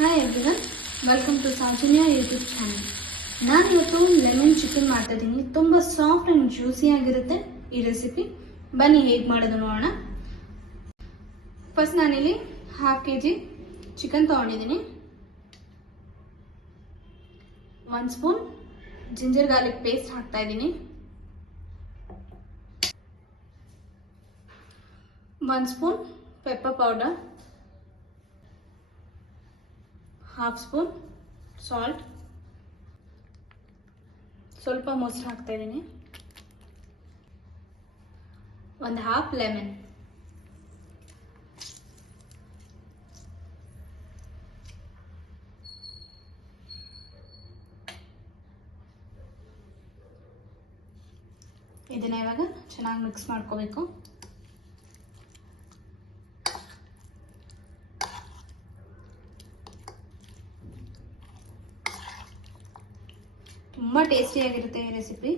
Hi everyone, welcome to Soujanya YouTube channel. ನಾನು ಇವತ್ತು lemon chicken ಮಾಡ್ತಾ ಇದ್ದೀನಿ. ತುಂಬ ಸಾಫ್ಟ್ ಆ್ಯಂಡ್ ಜ್ಯೂಸಿ ಆಗಿರುತ್ತೆ ಈ ರೆಸಿಪಿ. ಬನ್ನಿ ಹೇಗೆ ಮಾಡೋದು ನೋಡೋಣ. ಫಸ್ಟ್ ನಾನಿಲ್ಲಿ 1/2 kg ಚಿಕನ್ ತೊಗೊಂಡಿದ್ದೀನಿ. 1 ಸ್ಪೂನ್ ಜಿಂಜರ್ ಗಾರ್ಲಿಕ್ ಪೇಸ್ಟ್ ಹಾಕ್ತಾ ಇದ್ದೀನಿ. 1 spoon pepper powder, 1/2 spoon salt, ಸ್ವಲ್ಪ ಮೊಸರು ಹಾಕ್ತಾ ಇದ್ದೀನಿ, 1/2 ಲೆಮನ್. ಇದನ್ನ ಇವಾಗ ಚೆನ್ನಾಗಿ ಮಿಕ್ಸ್ ಮಾಡ್ಕೋಬೇಕು. ತುಂಬ ಟೇಸ್ಟಿಯಾಗಿರುತ್ತೆ ಈ ರೆಸಿಪಿ.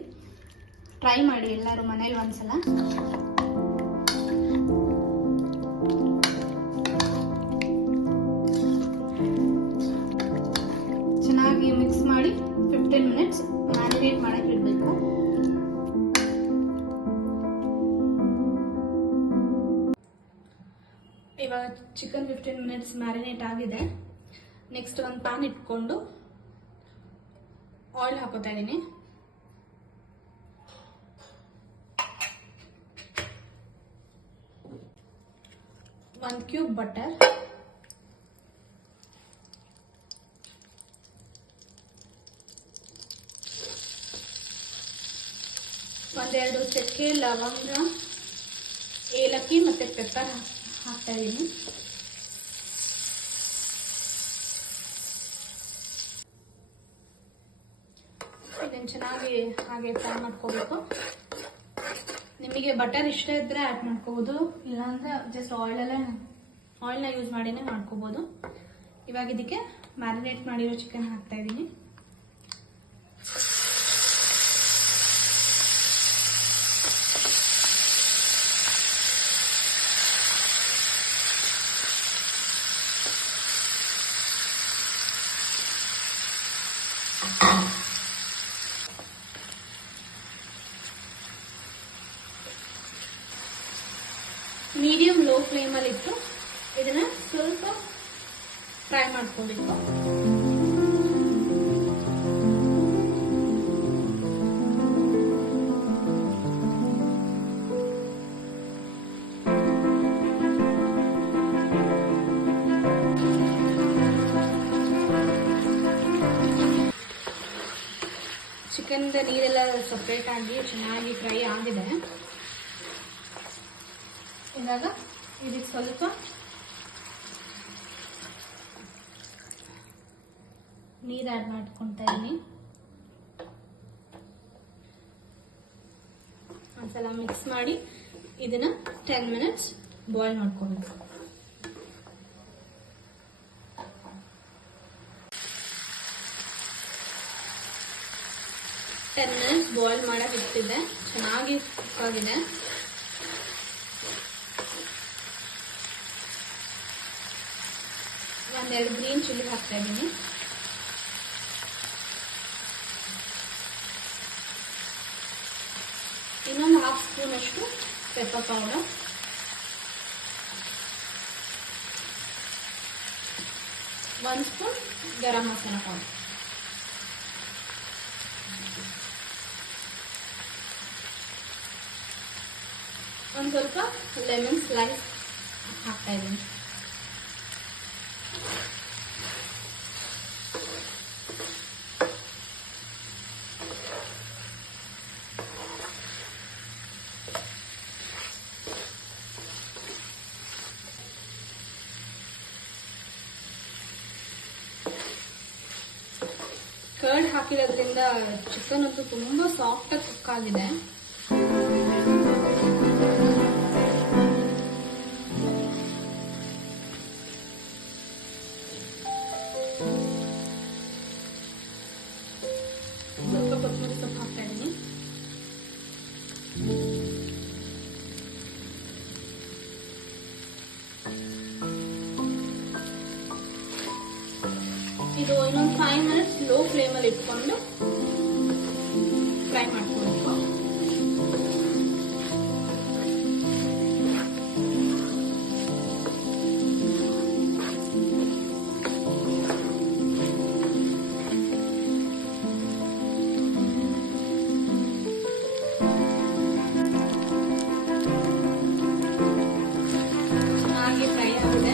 ಟ್ರೈ ಮಾಡಿ ಎಲ್ಲರೂ ಮನೇಲಿ ಒಂದ್ಸಲ. ಚೆನ್ನಾಗಿ ಮಿಕ್ಸ್ ಮಾಡಿ 15 ಮಿನಿಟ್ಸ್ ಮ್ಯಾರಿನೇಟ್ ಮಾಡಕ್ಕೆ ಇಡಬೇಕು. ಇವಾಗ ಚಿಕನ್ 15 ಮಿನಿಟ್ಸ್ ಮ್ಯಾರಿನೇಟ್ ಆಗಿದೆ. ನೆಕ್ಸ್ಟ್ ಒಂದು ಪ್ಯಾನ್ ಇಟ್ಕೊಂಡು ಆಯಿಲ್ ಹಾಕೋತಾ ಇದ್ದೀನಿ. ಒಂದು ಕ್ಯೂಬ್ ಬಟರ್, ಒಂದೆರಡು ಚಕ್ಕೆ, ಲವಂಗ, ಏಲಕ್ಕಿ ಮತ್ತು ಪೆಪ್ಪರ್ ಹಾಕ್ತಾ ಇದ್ದೀನಿ. ಇದನ್ನು ಚೆನ್ನಾಗಿ ಹಾಗೆ ಫ್ರೈ ಮಾಡ್ಕೋಬೇಕು. ನಿಮಗೆ ಬಟರ್ ಇಷ್ಟ ಇದ್ದರೆ ಆ್ಯಡ್ ಮಾಡ್ಕೋಬೋದು, ಇಲ್ಲಾಂದರೆ ಜಸ್ಟ್ ಆಯಿಲ್ನ ಯೂಸ್ ಮಾಡಿನೇ ಮಾಡ್ಕೋಬೋದು. ಇವಾಗ ಇದಕ್ಕೆ ಮ್ಯಾರಿನೇಟ್ ಮಾಡಿರೋ ಚಿಕನ್ ಹಾಕ್ತಾ ಇದ್ದೀನಿ. ಮೀಡಿಯಂ ಲೋ ಫ್ಲೇಮಲ್ಲಿ ಇಟ್ಟು ಇದನ್ನ ಸ್ವಲ್ಪ ಫ್ರೈ ಮಾಡ್ಕೋಬೇಕು. ಚಿಕನ್ ನೀರೆಲ್ಲ ಸಪ್ರೇಟ್ ಆಗಿ ಚೆನ್ನಾಗಿ ಫ್ರೈ ಆಗಿದೆ. ಇವಾಗ ಇದಕ್ಕೆ ಸ್ವಲ್ಪ ನೀರು ಆ್ಯಡ್ ಮಾಡ್ಕೊತಾ ಇದ್ದೀನಿ. ಒಂದ್ಸಲ ಮಿಕ್ಸ್ ಮಾಡಿ ಇದನ್ನ 10 ಮಿನಿಟ್ಸ್ ಬಾಯ್ಲ್ ಮಾಡ್ಕೊಬೇಕು. ಟೆನ್ ಮಿನಿಟ್ಸ್ ಬಾಯ್ಲ್ ಮಾಡಕ್ಕೆ ಇಟ್ಟಿದ್ದೆ. ಚೆನ್ನಾಗಿ ಕುಕ್ ಆಗಿದೆ. ಒಂದೆರಡು ಗ್ರೀನ್ ಚಿಲ್ಲಿ ಹಾಕ್ತಾ ಇದ್ದೀನಿ. ಇನ್ನೊಂದು 1/2 ಸ್ಪೂನ್ ಅಷ್ಟು pepper powder, 1 spoon garam masala powder, ಒಂದು ಸ್ವಲ್ಪ ಲೆಮನ್ ಸ್ಲೈಸ್ ಹಾಕ್ತಾ ಇದ್ದೀನಿ. ಕರ್ಡ್ ಹಾಕಿರೋದ್ರಿಂದ ಚಿಕನ್ ಅಂತೂ ತುಂಬ ಸಾಫ್ಟಾಗಿ ಕುಕ್ ಆಗಿದೆ. ಸ್ವಲ್ಪ ಕೊತ್ತಂಬರಿ ಸೊಪ್ಪು ಹಾಕ್ತಾ ಇದ್ದೀನಿ. ಸೊ ಇನ್ನೊಂದು 5 ಮಿನಿಟ್ಸ್ ಲೋ ಫ್ಲೇಮಲ್ಲಿ ಇಟ್ಕೊಂಡು ಫ್ರೈ ಮಾಡ್ಕೊಬೇಕು. ಚೆನ್ನಾಗಿ ಫ್ರೈ ಆಗಿದೆ.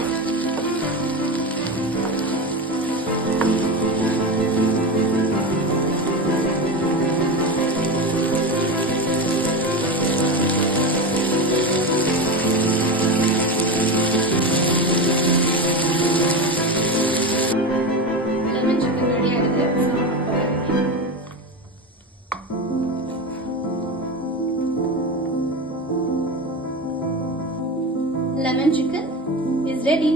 ಲೆಮನ್ ಚಿಕನ್ ರೆಡಿ ಆಗಿದೆ. Lemon chicken is ready.